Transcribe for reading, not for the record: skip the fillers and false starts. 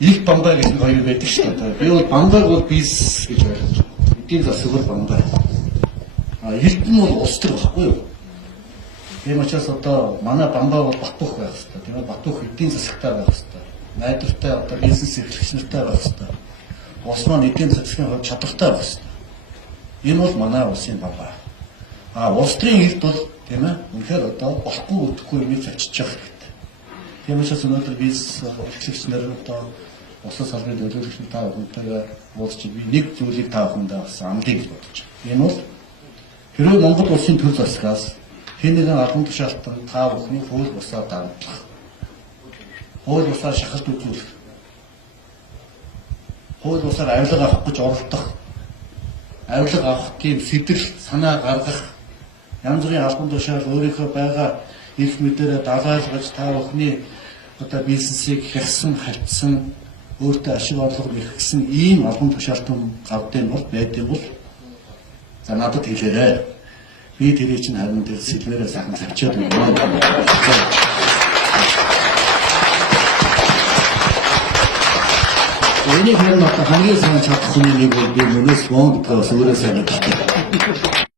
их бамбай гэдэг хоёр байдаг шүү дээ. Би бол бамбайг бол бизнес гэж ойлгож байна. Эдийн засаг бол бамбай. Эрдэнэ бол улс төр баггүй юу? Тийм учраас одоо манай бамбай бол Батбөх байх хэрэгтэй. Тийм ээ, Батбөх эдийн засагтай байх хэрэгтэй. Найдвартай одоо бизнес эрхлэгч нартай байх хэрэгтэй. Улс маань эдийн засгийн хувьд чадвартай байх хэрэгтэй. Энэ бол манай улсын бамбай. Улс төрийн эрд бол тийм ээ, үнэхээр одоо болохгүй өгөхгүй юм зочиж явах хэрэгтэй. Тийм учраас өнөөдөр бизнес эрхлэгч нар одоо улсын салбарын төлөөлөгч та бүхэнтэйгээ уулзч би нэг зүйлийг та бүхэндээ бас амлыг гэж бодож байна. Энэ бол хэрвээ Монгол улсын төр засгаас хэн нэгэн албан тушаалтан та бүхний хууль бусаар давтлах, хууль бусаар шахалт үзүүлэх, хууль бусаар авилга авах гэж оролдох, авилга авах тийм сэтэл санаа гаргах, янз бүрийн албан тушаал өөрийнхөө байгаа эрх мэдээрээ далайлгаж та бүхний одоо бизнесийг хягсан, хавьсан, өөртөө ашиг орлого эрхгсэн ийм албан тушаалтан гавдын бол байдсан бол за надад хэлээрэй. Би тэрийг чинь харин тэр сэлмээрээ сайхан тавьчаад байна. Энийг харин одоо хамгийн сайн чадах хүний нэг бол би мөнөөс Монгол гэдгээ бас өөрөө сайн мэддэг.